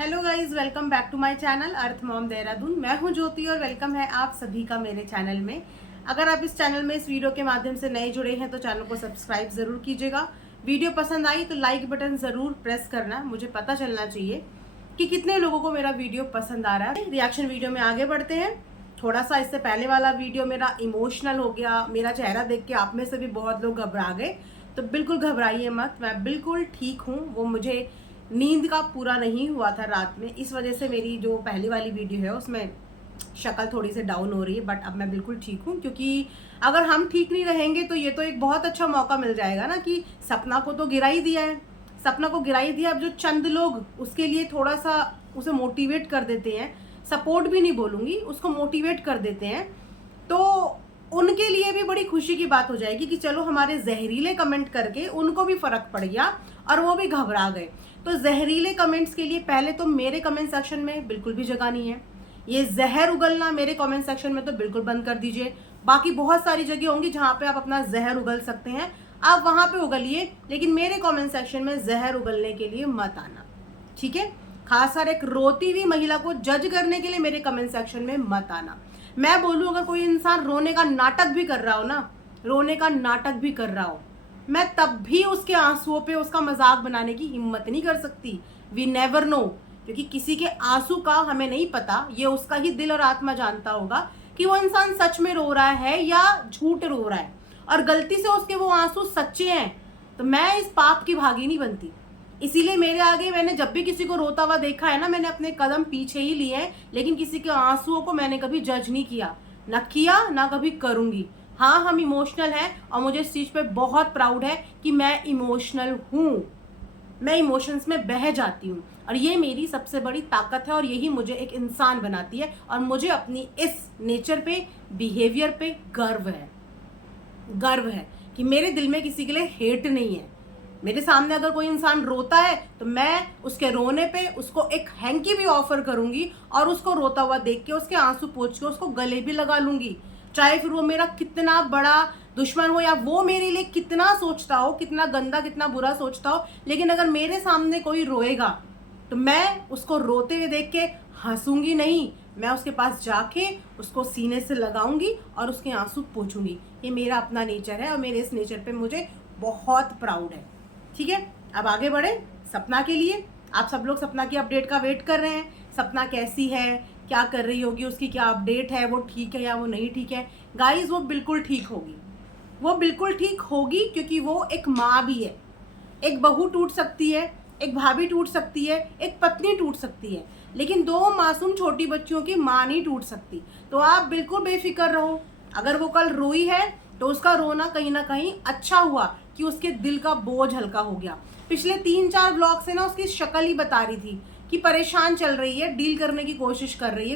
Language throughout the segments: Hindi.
Hello guys, welcome back to my channel earth mom Dehradun. मैं हूं ज्योति और वेलकम है आप सभी का मेरे चैनल में। अगर आप इस चैनल में इस वीडियो के माध्यम से नए जुड़े हैं तो चैनल को सब्सक्राइब ज़रूर कीजिएगा। वीडियो पसंद आई तो लाइक बटन ज़रूर प्रेस करना, मुझे पता चलना चाहिए कि कितने लोगों को मेरा वीडियो पसंद आ रहा है। रिएक्शन वीडियो में आगे बढ़ते हैं। थोड़ा सा इससे पहले वाला वीडियो मेरा इमोशनल हो गया, मेरा चेहरा देख के आप में से भी बहुत लोग घबरा गए, तो बिल्कुल घबराइए मत, मैं बिल्कुल ठीक हूँ। वो मुझे नींद का पूरा नहीं हुआ था रात में, इस वजह से मेरी जो पहली वाली वीडियो है उसमें शक्ल थोड़ी सी डाउन हो रही है, बट अब मैं बिल्कुल ठीक हूँ। क्योंकि अगर हम ठीक नहीं रहेंगे तो ये तो एक बहुत अच्छा मौका मिल जाएगा ना कि सपना को तो गिरा ही दिया है, सपना को गिरा ही दिया। अब जो चंद लोग उसके लिए थोड़ा सा उसे मोटिवेट कर देते हैं, सपोर्ट भी नहीं बोलूँगी, उसको मोटिवेट कर देते हैं, तो उनके लिए भी बड़ी खुशी की बात हो जाएगी कि चलो हमारे जहरीले कमेंट करके उनको भी फर्क पड़ गया और वो भी घबरा गए। तो जहरीले कमेंट्स के लिए पहले तो मेरे कमेंट सेक्शन में बिल्कुल भी जगह नहीं है। ये जहर उगलना मेरे कमेंट सेक्शन में तो बिल्कुल बंद कर दीजिए। बाकी बहुत सारी जगह होंगी जहाँ पे आप अपना जहर उगल सकते हैं, आप वहाँ पे उगलिए, लेकिन मेरे कमेंट सेक्शन में जहर उगलने के लिए मत आना, ठीक है। खासकर एक रोती हुई महिला को जज करने के लिए मेरे कमेंट सेक्शन में मत आना। मैं बोलूँ अगर कोई इंसान रोने का नाटक भी कर रहा हो ना, रोने का नाटक भी कर रहा हो, मैं तब भी उसके आंसुओं पे उसका मजाक बनाने की हिम्मत नहीं कर सकती। वी नेवर नो, क्योंकि किसी के आंसू का हमें नहीं पता, ये उसका ही दिल और आत्मा जानता होगा कि वो इंसान सच में रो रहा है या झूठ रो रहा है। और गलती से उसके वो आंसू सच्चे हैं तो मैं इस पाप की भागी नहीं बनती। इसीलिए मेरे आगे मैंने जब भी किसी को रोता हुआ देखा है ना, मैंने अपने कदम पीछे ही लिए हैं, लेकिन किसी के आंसुओं को मैंने कभी जज नहीं किया, ना कभी करूंगी। हाँ, हम इमोशनल हैं और मुझे इस चीज़ पे बहुत प्राउड है कि मैं इमोशनल हूँ, मैं इमोशंस में बह जाती हूँ और ये मेरी सबसे बड़ी ताकत है और यही मुझे एक इंसान बनाती है। और मुझे अपनी इस नेचर पे, बिहेवियर पे गर्व है कि मेरे दिल में किसी के लिए हेट नहीं है। मेरे सामने अगर कोई इंसान रोता है तो मैं उसके रोने पे उसको एक हैंकी भी ऑफर करूंगी और उसको रोता हुआ देख के उसके आंसू पोंछ के उसको गले भी लगा लूंगी, चाहे फिर वो मेरा कितना बड़ा दुश्मन हो या वो मेरे लिए कितना सोचता हो, कितना गंदा, कितना बुरा सोचता हो। लेकिन अगर मेरे सामने कोई रोएगा तो मैं उसको रोते हुए देख के हंसूंगी नहीं, मैं उसके पास जाके उसको सीने से लगाऊंगी और उसके आंसू पोंछूंगी। ये मेरा अपना नेचर है और मेरे इस नेचर पे मुझे बहुत प्राउड है, ठीक है। अब आगे बढ़े सपना के लिए। आप सब लोग सपना की अपडेट का वेट कर रहे हैं, सपना कैसी है, क्या कर रही होगी, उसकी क्या अपडेट है, वो ठीक है या वो नहीं ठीक है। गाइस, वो बिल्कुल ठीक होगी, वो बिल्कुल ठीक होगी, क्योंकि वो एक माँ भी है। एक बहू टूट सकती है, एक भाभी टूट सकती है, एक पत्नी टूट सकती है, लेकिन दो मासूम छोटी बच्चियों की माँ नहीं टूट सकती। तो आप बिल्कुल बेफिक्र रहो। अगर वो कल रोई है तो उसका रोना कहीं ना कहीं अच्छा हुआ कि उसके दिल का बोझ हल्का हो गया। पिछले 3-4 ब्लॉग से ना उसकी शक्ल ही बता रही थी कि परेशान चल रही है, डील करने की कोशिश कर रही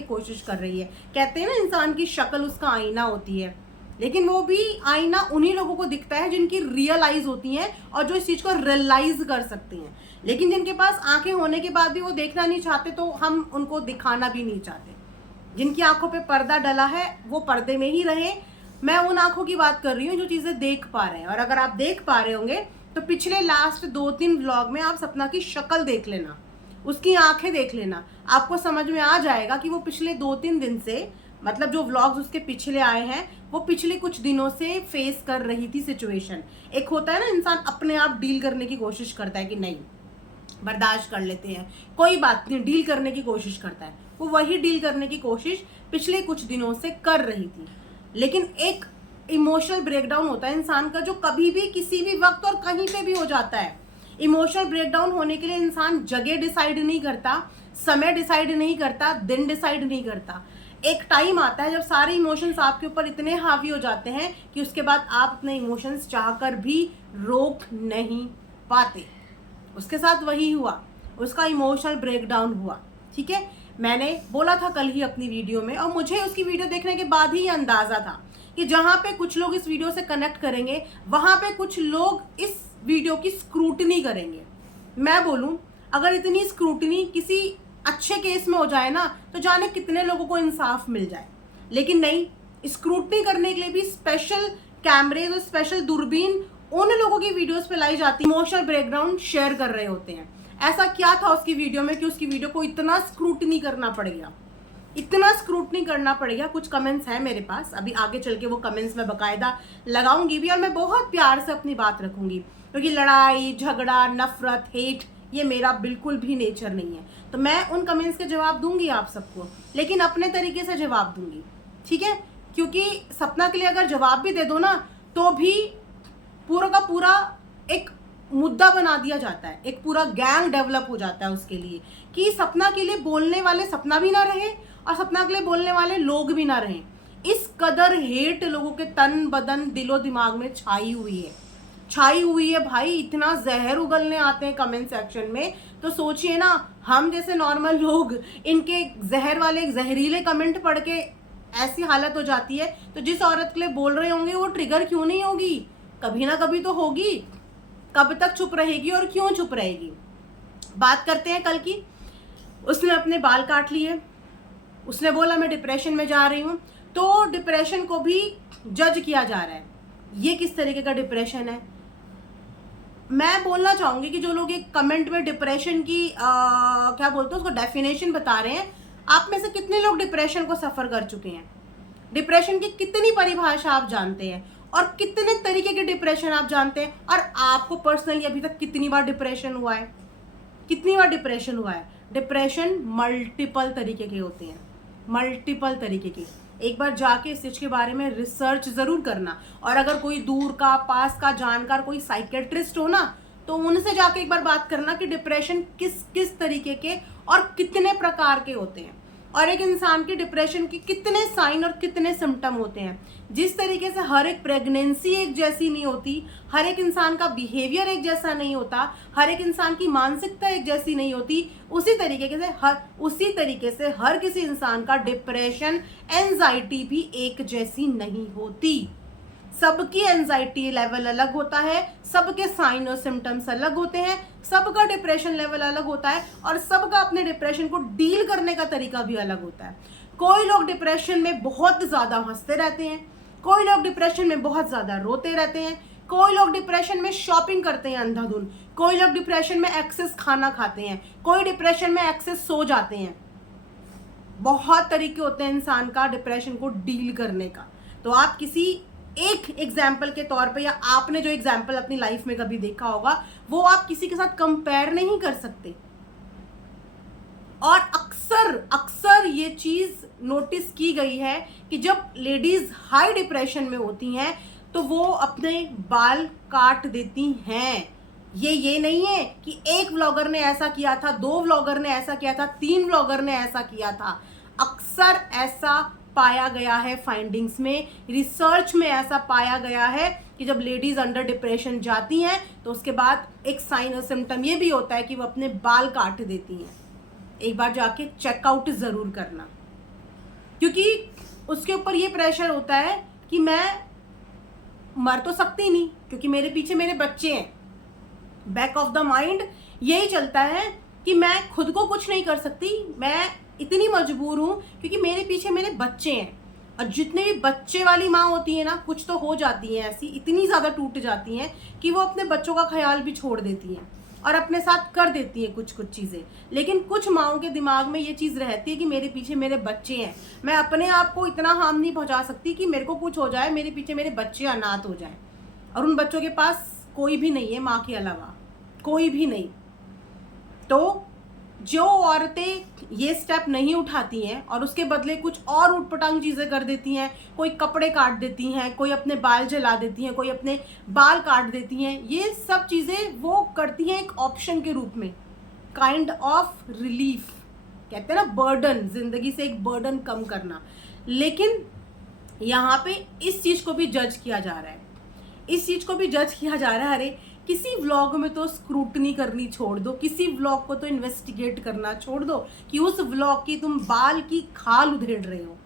है। कहते हैं ना, इंसान की शक्ल उसका आईना होती है, लेकिन वो भी आईना उन्हीं लोगों को दिखता है जिनकी रियल आइज होती हैं और जो इस चीज़ को रियलाइज कर सकती हैं। लेकिन जिनके पास आंखें होने के बाद भी वो देखना नहीं चाहते तो हम उनको दिखाना भी नहीं चाहते। जिनकी आंखों पे पर्दा डला है वो पर्दे में ही रहे। मैं उन आंखों की बात कर रही हूँ जो चीज़ें देख पा रहे हैं। और अगर आप देख पा रहे होंगे तो पिछले लास्ट 2-3 व्लॉग में आप सपना की शक्ल देख लेना, उसकी आंखें देख लेना, आपको समझ में आ जाएगा कि वो पिछले 2-3 दिन से, मतलब जो व्लॉग्स उसके पिछले आए हैं, वो पिछले कुछ दिनों से फेस कर रही थी सिचुएशन। एक होता है ना, इंसान अपने आप डील करने की कोशिश करता है कि नहीं बर्दाश्त कर लेते हैं, कोई बात नहीं, डील करने की कोशिश करता है। वो वही डील करने की कोशिश पिछले कुछ दिनों से कर रही थी। लेकिन एक इमोशनल ब्रेकडाउन होता है इंसान का, जो कभी भी किसी भी वक्त और कहीं पे भी हो जाता है। इमोशनल ब्रेकडाउन होने के लिए इंसान जगह डिसाइड नहीं करता, समय डिसाइड नहीं करता, दिन डिसाइड नहीं करता। एक टाइम आता है जब सारे इमोशंस आपके ऊपर इतने हावी हो जाते हैं कि उसके बाद आप अपने इमोशंस चाहकर भी रोक नहीं पाते। उसके साथ वही हुआ, उसका इमोशनल ब्रेकडाउन हुआ, ठीक है। मैंने बोला था कल ही अपनी वीडियो में, और मुझे उसकी वीडियो देखने के बाद ही ये अंदाजा था कि जहाँ पे कुछ लोग इस वीडियो से कनेक्ट करेंगे वहाँ पे कुछ लोग इस वीडियो की स्क्रूटनी करेंगे। मैं बोलूँ, अगर इतनी स्क्रूटनी किसी अच्छे केस में हो जाए ना तो जाने कितने लोगों को इंसाफ मिल जाए। लेकिन नहीं, स्क्रूटनी करने के लिए भी स्पेशल कैमरे और स्पेशल दूरबीन उन लोगों की वीडियोस पे लाई जाती है इमोशनल ब्रेकग्राउंड शेयर कर रहे होते हैं। ऐसा क्या था उसकी वीडियो में कि उसकी वीडियो को इतना स्क्रूटनी करना पड़ गया, इतना स्क्रूटनी करना पड़ेगा। कुछ कमेंट्स हैं मेरे पास, अभी आगे चल के वो कमेंट्स मैं बकायदा लगाऊंगी भी, और मैं बहुत प्यार से अपनी बात रखूंगी, क्योंकि लड़ाई झगड़ा नफरत हेट ये मेरा बिल्कुल भी नेचर नहीं है। तो मैं उन कमेंट्स के जवाब दूंगी आप सबको, लेकिन अपने तरीके से जवाब दूंगी, ठीक है? क्योंकि सपना के लिए अगर जवाब भी दे दो ना तो भी पूरा का पूरा एक मुद्दा बना दिया जाता है, एक पूरा गैंग डेवलप हो जाता है उसके लिए, कि सपना के लिए बोलने वाले सपना भी ना रहे और सपना के लिए बोलने वाले लोग भी ना रहें। इस कदर हेट लोगों के तन बदन दिलो दिमाग में छाई हुई है भाई। इतना जहर उगलने आते हैं कमेंट सेक्शन में, तो सोचिए ना, हम जैसे नॉर्मल लोग इनके जहर वाले जहरीले कमेंट पढ़ के ऐसी हालत हो जाती है, तो जिस औरत के लिए बोल रहे होंगे वो ट्रिगर क्यों नहीं होगी? कभी ना कभी तो होगी। कब तक चुप रहेगी और क्यों चुप रहेगी? बात करते हैं कल की। उसने अपने बाल काट लिए, उसने बोला मैं डिप्रेशन में जा रही हूँ, तो डिप्रेशन को भी जज किया जा रहा है। ये किस तरीके का डिप्रेशन है? मैं बोलना चाहूंगी कि जो लोग एक कमेंट में डिप्रेशन की क्या बोलते हैं उसको डेफिनेशन बता रहे हैं, आप में से कितने लोग डिप्रेशन को सफर कर चुके हैं? डिप्रेशन की कितनी परिभाषा आप जानते हैं और कितने तरीके के डिप्रेशन आप जानते हैं? और आपको पर्सनली अभी तक कितनी बार डिप्रेशन हुआ है? कितनी बार डिप्रेशन हुआ है? डिप्रेशन मल्टीपल तरीके के होते हैं, मल्टीपल तरीके के। एक बार जाके इस चीज के बारे में रिसर्च जरूर करना, और अगर कोई दूर का पास का जानकार कोई साइकेट्रिस्ट हो ना, तो उनसे जाके एक बार बात करना कि डिप्रेशन किस किस तरीके के और कितने प्रकार के होते हैं, और एक इंसान की डिप्रेशन के कितने साइन और कितने सिम्टम होते हैं। जिस तरीके से हर एक प्रेगनेंसी एक जैसी नहीं होती, हर एक इंसान का बिहेवियर एक जैसा नहीं होता, हर एक इंसान की मानसिकता एक जैसी नहीं होती, उसी तरीके से हर किसी इंसान का डिप्रेशन एंजाइटी भी एक जैसी नहीं होती। सबकी एंजाइटी लेवल अलग होता है, सबके साइन और सिम्टम्स अलग होते हैं, सबका डिप्रेशन लेवल अलग होता है, और सबका अपने डिप्रेशन को डील करने का तरीका भी अलग होता है। कोई लोग डिप्रेशन में बहुत ज्यादा हंसते रहते हैं, कोई लोग डिप्रेशन में बहुत ज्यादा रोते रहते हैं, कोई लोग डिप्रेशन में शॉपिंग करते हैं अंधाधुन, कोई लोग डिप्रेशन में एक्सेस खाना खाते हैं, कोई डिप्रेशन में एक्सेस सो जाते हैं। बहुत तरीके होते हैं इंसान का डिप्रेशन को डील करने का। तो आप किसी एक एग्जाम्पल के तौर पे, या आपने जो एग्जाम्पल अपनी लाइफ में कभी देखा होगा, वो आप किसी के साथ कंपेयर नहीं कर सकते। और अक्सर ये चीज नोटिस की गई है कि जब लेडीज हाई डिप्रेशन में होती हैं तो वो अपने बाल काट देती हैं। ये नहीं है कि एक व्लॉगर ने ऐसा किया था, 2 व्लॉगर ने ऐसा किया था, 3 व्लॉगर ने ऐसा किया था। अक्सर ऐसा पाया गया है, फाइंडिंग्स में, रिसर्च में ऐसा पाया गया है कि जब लेडीज अंडर डिप्रेशन जाती हैं तो उसके बाद एक साइन और सिम्टम ये भी होता है कि वो अपने बाल काट देती हैं। एक बार जाके चेकआउट जरूर करना, क्योंकि उसके ऊपर ये प्रेशर होता है कि मैं मर तो सकती नहीं, क्योंकि मेरे पीछे मेरे बच्चे हैं। बैक ऑफ द माइंड यही चलता है कि मैं खुद को कुछ नहीं कर सकती, मैं इतनी मजबूर हूं क्योंकि मेरे पीछे मेरे बच्चे हैं। और जितने भी बच्चे वाली माँ होती है ना, कुछ तो हो जाती हैं ऐसी, इतनी ज़्यादा टूट जाती हैं कि वो अपने बच्चों का ख्याल भी छोड़ देती हैं और अपने साथ कर देती हैं कुछ चीज़ें। लेकिन कुछ माँओं के दिमाग में ये चीज़ रहती है कि मेरे पीछे मेरे बच्चे हैं, मैं अपने आप को इतना हार्म नहीं पहुँचा सकती कि मेरे को कुछ हो जाए, मेरे पीछे मेरे बच्चे अनाथ हो जाएं, और उन बच्चों के पास कोई भी नहीं है माँ के अलावा, कोई भी नहीं। तो जो औरतें ये स्टेप नहीं उठाती हैं और उसके बदले कुछ और उटपटांग चीज़ें कर देती हैं, कोई कपड़े काट देती हैं, कोई अपने बाल जला देती हैं, कोई अपने बाल काट देती हैं, ये सब चीज़ें वो करती हैं एक ऑप्शन के रूप में, काइंड ऑफ रिलीफ, कहते हैं ना बर्डन, जिंदगी से एक बर्डन कम करना। लेकिन यहाँ पे इस चीज़ को भी जज किया जा रहा है, इस चीज़ को भी जज किया जा रहा है, अरे किसी व्लॉग में तो स्क्रूटनी करनी छोड़ दो, किसी व्लॉग को तो इन्वेस्टिगेट करना छोड़ दो कि उस व्लॉग की तुम बाल की खाल उधेड़ रहे हो,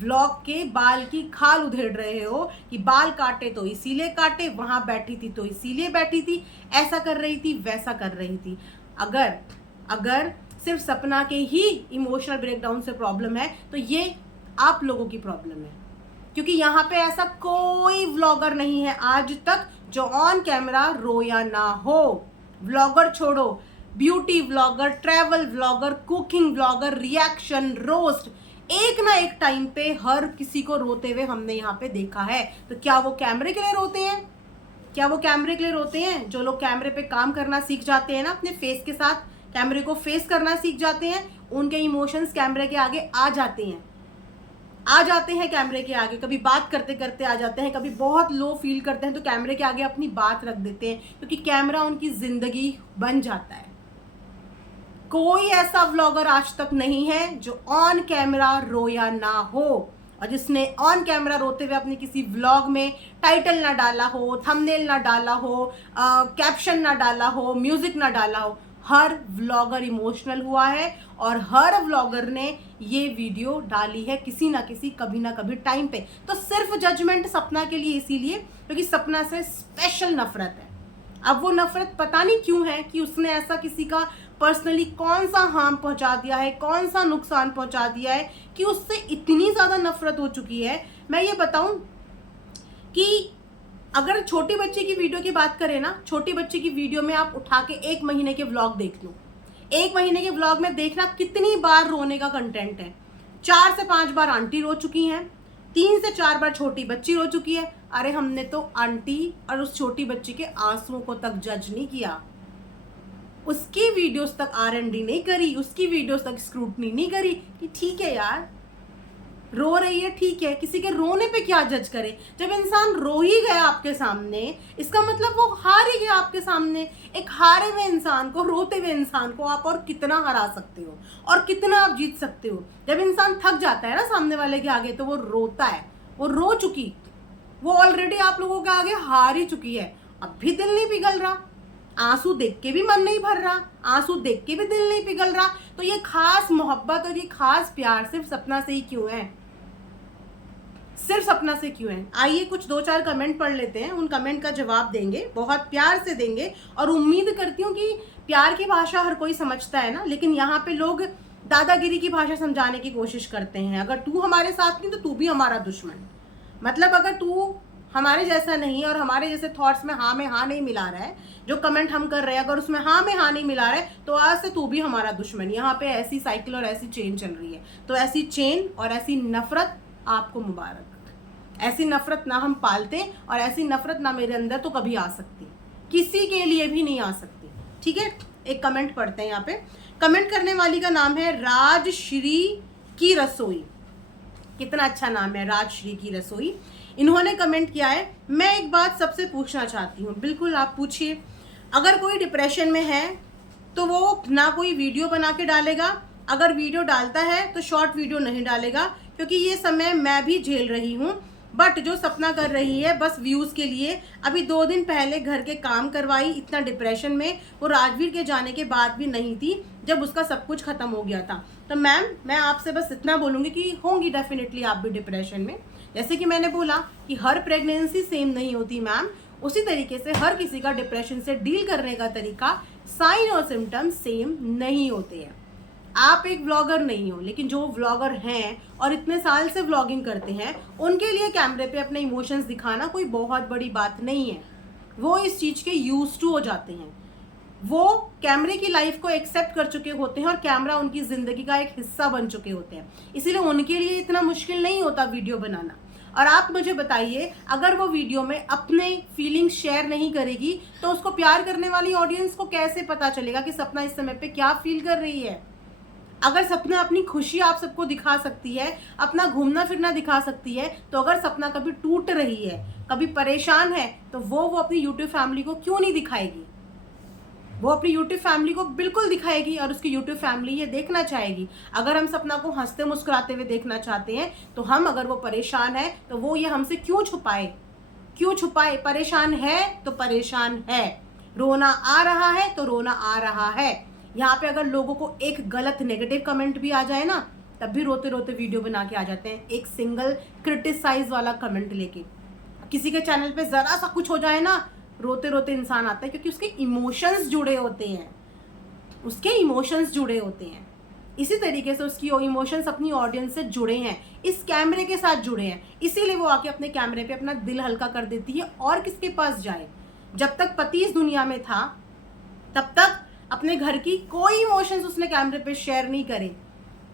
व्लॉग के बाल की खाल उधेड़ रहे हो कि बाल काटे तो इसीलिए काटे, वहां बैठी थी तो इसीलिए बैठी थी, ऐसा कर रही थी वैसा कर रही थी। अगर सिर्फ सपना के ही इमोशनल ब्रेकडाउन से प्रॉब्लम है तो ये आप लोगों की प्रॉब्लम है, क्योंकि यहाँ पे ऐसा कोई व्लॉगर नहीं है आज तक जो ऑन कैमरा रोया ना हो। व्लॉगर छोड़ो, beauty vlogger, travel vlogger, cooking vlogger, reaction, roast, एक ना एक टाइम पे हर किसी को रोते हुए हमने यहाँ पे देखा है। तो क्या वो कैमरे के लिए रोते हैं? क्या वो कैमरे के लिए रोते हैं? जो लोग कैमरे पे काम करना सीख जाते हैं ना, अपने फेस के साथ कैमरे को फेस करना सीख जाते हैं, उनके इमोशंस कैमरे के आगे आ जाते हैं कैमरे के आगे। कभी बात करते करते आ जाते हैं, कभी बहुत लो फील करते हैं तो कैमरे के आगे अपनी बात रख देते हैं, क्योंकि कैमरा उनकी जिंदगी बन जाता है। कोई ऐसा व्लॉगर आज तक नहीं है जो ऑन कैमरा रोया ना हो, और जिसने ऑन कैमरा रोते हुए अपने किसी व्लॉग में टाइटल ना डाला हो, थंबनेल ना डाला हो, कैप्शन ना डाला हो, म्यूजिक ना डाला हो। हर व्लॉगर इमोशनल हुआ है और हर व्लॉगर ने ये वीडियो डाली है किसी ना किसी, कभी ना कभी टाइम पे। तो सिर्फ जजमेंट सपना के लिए इसीलिए क्योंकि सपना से स्पेशल नफरत है। अब वो नफरत पता नहीं क्यों है कि उसने ऐसा किसी का पर्सनली कौन सा हार्म पहुंचा दिया है, कौन सा नुकसान पहुंचा दिया है कि उससे इतनी ज्यादा नफरत हो चुकी है। मैं ये बताऊं कि अगर छोटी बच्ची की वीडियो की बात करें ना, छोटी बच्ची की वीडियो में आप उठा के 1 महीने के व्लॉग देख लो, 1 महीने के व्लॉग में देखना कितनी बार रोने का कंटेंट है। 4 से 5 बार आंटी रो चुकी हैं, 3 से 4 बार छोटी बच्ची रो चुकी है। अरे हमने तो आंटी और उस छोटी बच्ची के आंसुओं को तक जज नहीं किया, उसकी वीडियोस तक R&D नहीं करी, उसकी वीडियोस तक स्क्रूटनी नहीं करी कि ठीक है यार रो रही है, ठीक है, किसी के रोने पे क्या जज करे। जब इंसान रो ही गया आपके सामने, इसका मतलब वो हार ही गया आपके सामने। एक हारे हुए इंसान को, रोते हुए इंसान को आप और कितना हरा सकते हो और कितना आप जीत सकते हो। जब इंसान थक जाता है ना सामने वाले के आगे, तो वो रोता है, वो रो चुकी, वो ऑलरेडी आप लोगों के आगे हार ही चुकी है। अब भी दिल नहीं पिघल रहा, आंसू देख के भी मन नहीं भर रहा, आंसू देख के भी दिल नहीं पिघल रहा। तो ये खास मोहब्बत और ये खास प्यार सिर्फ सपना से ही क्यों है? सिर्फ सपना से क्यों है? आइए कुछ 2-4 कमेंट पढ़ लेते हैं, उन कमेंट का जवाब देंगे, बहुत प्यार से देंगे। और उम्मीद करती हूँ कि प्यार की भाषा हर कोई समझता है ना, लेकिन यहाँ पे लोग दादागिरी की भाषा समझाने की कोशिश करते हैं। अगर तू हमारे साथ नहीं तो तू भी हमारा दुश्मन। मतलब अगर तू हमारे जैसा नहीं और हमारे जैसे थॉट्स में हाँ नहीं मिला रहा है, जो कमेंट हम कर रहे हैं अगर उसमें हाँ नहीं मिला रहा है, तो आज से तू भी हमारा दुश्मन। यहाँ पे ऐसी साइकिल और ऐसी चेन चल रही है। तो ऐसी चेन और ऐसी नफरत आपको मुबारक। ऐसी नफरत ना हम पालते और ऐसी नफरत ना मेरे अंदर तो कभी आ सकती, किसी के लिए भी नहीं आ सकती। ठीक है, एक कमेंट पढ़ते हैं। यहाँ पे कमेंट करने वाली का नाम है राजश्री की रसोई। कितना अच्छा नाम है, राजश्री की रसोई। इन्होंने कमेंट किया है, मैं एक बात सबसे पूछना चाहती हूँ। बिल्कुल आप पूछिए। अगर कोई डिप्रेशन में है तो वो ना कोई वीडियो बना के डालेगा, अगर वीडियो डालता है तो शॉर्ट वीडियो नहीं डालेगा, क्योंकि ये समय मैं भी झेल रही हूँ। बट जो सपना कर रही है बस व्यूज़ के लिए, अभी 2 दिन पहले घर के काम करवाई, इतना डिप्रेशन में वो राजवीर के जाने के बाद भी नहीं थी, जब उसका सब कुछ खत्म हो गया था। तो मैम मैं आपसे बस इतना बोलूँगी कि होंगी डेफिनेटली आप भी डिप्रेशन में। जैसे कि मैंने बोला कि हर प्रेगनेंसी सेम नहीं होती मैम, उसी तरीके से हर किसी का डिप्रेशन से डील करने का तरीका, साइन और सिम्टम्स सेम नहीं होते हैं। आप एक व्लॉगर नहीं हो, लेकिन जो व्लॉगर हैं और इतने साल से व्लॉगिंग करते हैं, उनके लिए कैमरे पे अपने इमोशंस दिखाना कोई बहुत बड़ी बात नहीं है। वो इस चीज़ के यूज टू हो जाते हैं, वो कैमरे की लाइफ को एक्सेप्ट कर चुके होते हैं और कैमरा उनकी ज़िंदगी का एक हिस्सा बन चुके होते हैं। इसीलिए उनके लिए इतना मुश्किल नहीं होता वीडियो बनाना। और आप मुझे बताइए, अगर वो वीडियो में अपने फीलिंग्स शेयर नहीं करेगी तो उसको प्यार करने वाली ऑडियंस को कैसे पता चलेगा कि सपना इस समय पे क्या फील कर रही है? अगर सपना अपनी खुशी आप सबको दिखा सकती है, अपना घूमना फिरना दिखा सकती है, तो अगर सपना कभी टूट रही है, कभी परेशान है, तो वो अपनी यूट्यूब फैमिली को क्यों नहीं दिखाएगी? वो अपनी यूट्यूब फैमिली को बिल्कुल दिखाएगी और उसकी यूट्यूब फैमिली ये देखना चाहेगी। अगर हम सपना को हंसते मुस्कुराते हुए देखना चाहते हैं, तो हम, अगर वो परेशान है तो वो ये हमसे क्यों छुपाए? क्यों छुपाए? परेशान है तो परेशान है, रोना आ रहा है तो रोना आ रहा है। यहाँ पे अगर लोगों को एक गलत नेगेटिव कमेंट भी आ जाए ना, तब भी रोते रोते वीडियो बना के आ जाते हैं, एक सिंगल क्रिटिसाइज वाला कमेंट लेके। किसी के चैनल पे जरा सा कुछ हो जाए ना, रोते रोते इंसान आता है, क्योंकि उसके इमोशंस जुड़े होते हैं, उसके इमोशंस जुड़े होते हैं। इसी तरीके से उसकी इमोशंस अपनी ऑडियंस से जुड़े हैं, इस कैमरे के साथ जुड़े हैं, इसीलिए वो आके अपने कैमरे पे अपना दिल हल्का कर देती है। और किसके पास जाए? जब तक पति इस दुनिया में था तब तक अपने घर की कोई इमोशंस उसने कैमरे पे शेयर नहीं करे।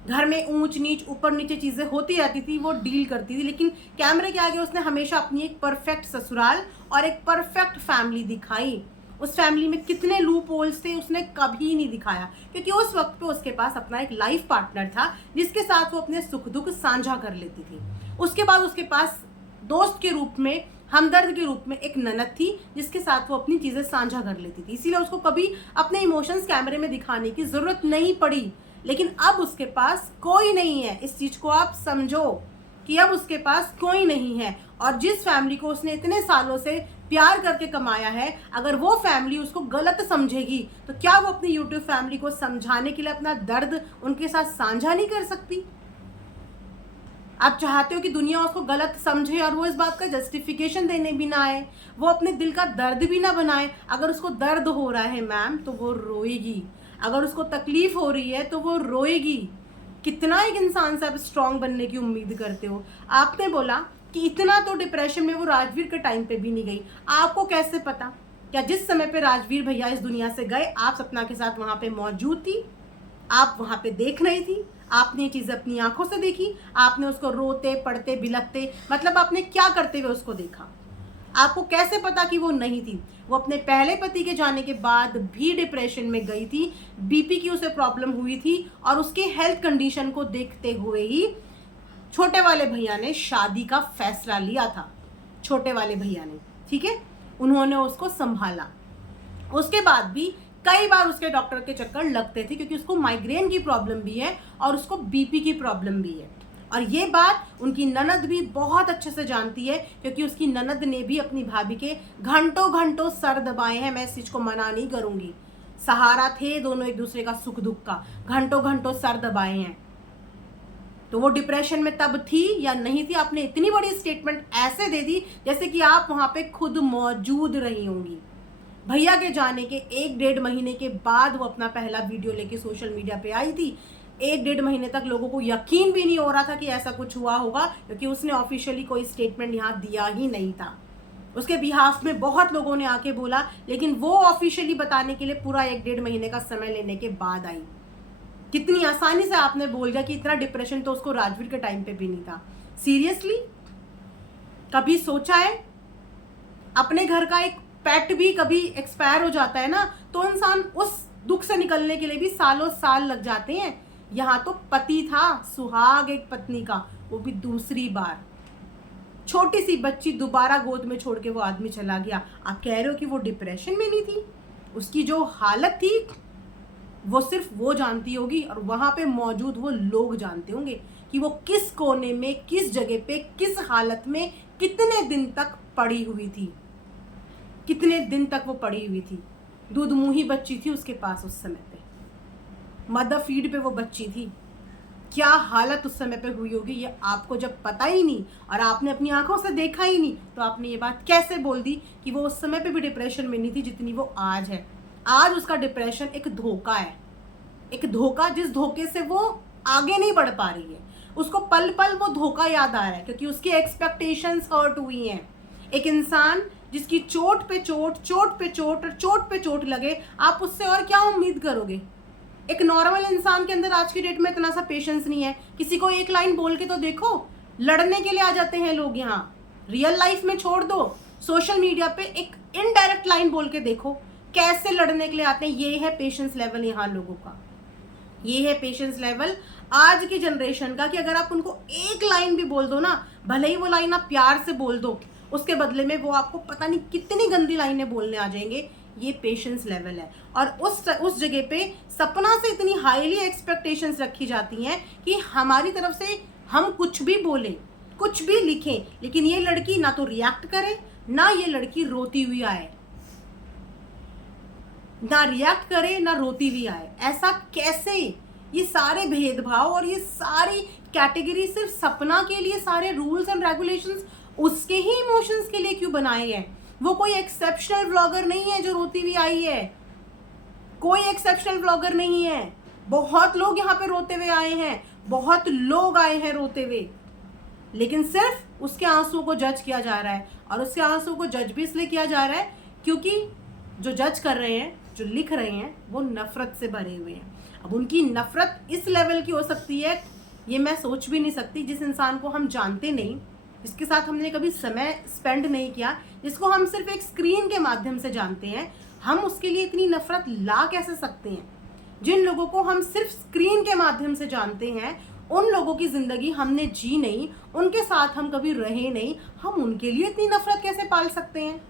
घर में ऊंच नीच ऊपर नीचे चीज़ें होती रहती थी, वो डील करती थी, लेकिन कैमरे के आगे उसने हमेशा अपनी एक परफेक्ट ससुराल और एक परफेक्ट फैमिली दिखाई। उस फैमिली में कितने लूप होल्स थे उसने कभी नहीं दिखाया, क्योंकि उस वक्त पे उसके पास अपना एक लाइफ पार्टनर था जिसके साथ वो अपने सुख दुख साझा कर लेती थी। उसके बाद उसके पास दोस्त के रूप में, हमदर्द के रूप में एक ननद थी जिसके साथ वो अपनी चीज़ें साझा कर लेती थी, इसीलिए उसको कभी अपने इमोशंस कैमरे में दिखाने की ज़रूरत नहीं पड़ी। लेकिन अब उसके पास कोई नहीं है, इस चीज़ को आप समझो कि अब उसके पास कोई नहीं है। और जिस फैमिली को उसने इतने सालों से प्यार करके कमाया है, अगर वो फैमिली उसको गलत समझेगी तो क्या वो अपनी यूट्यूब फैमिली को समझाने के लिए अपना दर्द उनके साथ साझा नहीं कर सकती? आप चाहते हो कि दुनिया उसको गलत समझे और वो इस बात का जस्टिफिकेशन देने भी ना आए, वो अपने दिल का दर्द भी ना बनाए। अगर उसको दर्द हो रहा है मैम तो वो रोएगी, अगर उसको तकलीफ हो रही है तो वो रोएगी। कितना एक इंसान से आप स्ट्रांग बनने की उम्मीद करते हो? आपने बोला कि इतना तो डिप्रेशन में वो राजवीर के टाइम पे भी नहीं गई। आपको कैसे पता? क्या जिस समय पे राजवीर भैया इस दुनिया से गए आप सपना के साथ वहां पे मौजूद थी? आप वहां पे देख रही थी, आपने ये चीज़ अपनी आंखों से देखी, आपने उसको रोते पड़ते बिलखते, मतलब आपने क्या करते हुए उसको देखा? आपको कैसे पता कि वो नहीं थी? वो अपने पहले पति के जाने के बाद भी डिप्रेशन में गई थी, बीपी की उसे प्रॉब्लम हुई थी और उसके हेल्थ कंडीशन को देखते हुए ही छोटे वाले भैया ने शादी का फैसला लिया था। छोटे वाले भैया ने, ठीक है, उन्होंने उसको संभाला। उसके बाद भी कई बार उसके डॉक्टर के चक्कर लगते थे, क्योंकि उसको माइग्रेन की प्रॉब्लम भी है और उसको बीपी की प्रॉब्लम भी है। और ये बात उनकी ननद भी बहुत अच्छे से जानती है, क्योंकि उसकी ननद ने भी अपनी भाभी के घंटों घंटों सर दबाए हैं। मैं इस चीज़ को मना नहीं करूँगी, सहारा थे दोनों एक दूसरे का सुख दुख का, घंटों घंटों सर दबाए हैं। तो वो डिप्रेशन में तब थी या नहीं थी? आपने इतनी बड़ी स्टेटमेंट ऐसे दे दी जैसे कि आप वहाँ पे खुद मौजूद रही होंगी। भैया के जाने के 1-1.5 महीने के बाद वो अपना पहला वीडियो लेके सोशल मीडिया पे आई थी। 1-1.5 महीने तक लोगों को यकीन भी नहीं हो रहा था कि ऐसा कुछ हुआ होगा, क्योंकि उसने ऑफिशियली कोई स्टेटमेंट यहाँ दिया ही नहीं था। उसके बिहाफ में बहुत लोगों ने आके बोला, लेकिन वो ऑफिशियली बताने के लिए पूरा 1-1.5 महीने का समय लेने के बाद आई। कितनी आसानी से आपने बोल दिया कि इतना डिप्रेशन तो उसको राजवीर के टाइम पे भी नहीं था। सीरियसली कभी सोचा है? अपने घर का एक पेट भी कभी एक्सपायर हो जाता है ना, तो इंसान उस दुख से निकलने के लिए भी सालों साल लग जाते हैं। यहाँ तो पति था, सुहाग एक पत्नी का, वो भी दूसरी बार। छोटी सी बच्ची दोबारा गोद में छोड़ के वो आदमी चला गया। आप कह रहे हो कि वो डिप्रेशन में नहीं थी? उसकी जो हालत थी वो सिर्फ वो जानती होगी और वहां पे मौजूद वो लोग जानते होंगे कि वो किस कोने में, किस जगह पे, किस हालत में कितने दिन तक पड़ी हुई थी, कितने दिन तक वो पड़ी हुई थी। दूध मुंही बच्ची थी उसके पास उस समय पे, मदर फीड पे वो बच्ची थी। क्या हालत उस समय पे हुई होगी ये आपको जब पता ही नहीं और आपने अपनी आंखों से देखा ही नहीं, तो आपने ये बात कैसे बोल दी कि वो उस समय पे भी डिप्रेशन में नहीं थी जितनी वो आज है? आज उसका डिप्रेशन एक धोखा है, एक धोखा जिस धोखे से वो आगे नहीं बढ़ पा रही है। उसको पल पल वो धोखा याद आ रहा है, क्योंकि उसकी एक्सपेक्टेशंस हर्ट हुई हैं। एक इंसान जिसकी चोट पे चोट, चोट पे चोट और चोट पे चोट लगे, आप उससे और क्या उम्मीद करोगे? एक नॉर्मल इंसान के अंदर आज की डेट में इतना सा पेशेंस नहीं है। किसी को एक लाइन बोल के तो देखो, लड़ने के लिए आ जाते हैं लोग। यहाँ रियल लाइफ में छोड़ दो, सोशल मीडिया पे एक इनडायरेक्ट लाइन बोल के देखो कैसे लड़ने के लिए आते हैं। ये है पेशेंस लेवल यहाँ लोगों का, ये है पेशेंस लेवल आज की जनरेशन का, कि अगर आप उनको एक लाइन भी बोल दो ना, भले ही वो लाइन आप प्यार से बोल दो, उसके बदले में वो आपको पता नहीं कितनी गंदी लाइनें बोलने आ जाएंगे। ये पेशेंस लेवल है। और उस जगह पे सपना से इतनी हाईली एक्सपेक्टेशंस रखी जाती हैं कि हमारी तरफ से हम कुछ भी बोलें, कुछ भी लिखें, लेकिन ये लड़की ना तो रिएक्ट करे, ना ये लड़की रोती हुई आए, ना रिएक्ट करे ना रोती हुई आए। ऐसा कैसे? ये सारे भेदभाव और ये सारी कैटेगरी सिर्फ सपना के लिए, सारे रूल्स एंड रेगुलेशंस उसके ही इमोशंस के लिए क्यों बनाए हैं? वो कोई एक्सेप्शनल व्लॉगर नहीं है जो रोती हुई आई है, कोई एक्सेप्शनल व्लॉगर नहीं है। बहुत लोग यहाँ पे रोते हुए आए हैं, बहुत लोग आए हैं रोते हुए, लेकिन सिर्फ उसके आंसुओं को जज किया जा रहा है। और उसके आंसुओं को जज भी इसलिए किया जा रहा है क्योंकि जो जज कर रहे हैं जो लिख रहे हैं वो नफरत से भरे हुए हैं। अब उनकी नफरत इस लेवल की हो सकती है, ये मैं सोच भी नहीं सकती। जिस इंसान को हम जानते नहीं, जिसके साथ हमने कभी समय स्पेंड नहीं किया, जिसको हम सिर्फ एक स्क्रीन के माध्यम से जानते हैं, हम उसके लिए इतनी नफरत ला कैसे सकते हैं? जिन लोगों को हम सिर्फ स्क्रीन के माध्यम से जानते हैं, उन लोगों की जिंदगी हमने जी नहीं, उनके साथ हम कभी रहे नहीं, हम उनके लिए इतनी नफरत कैसे पाल सकते हैं?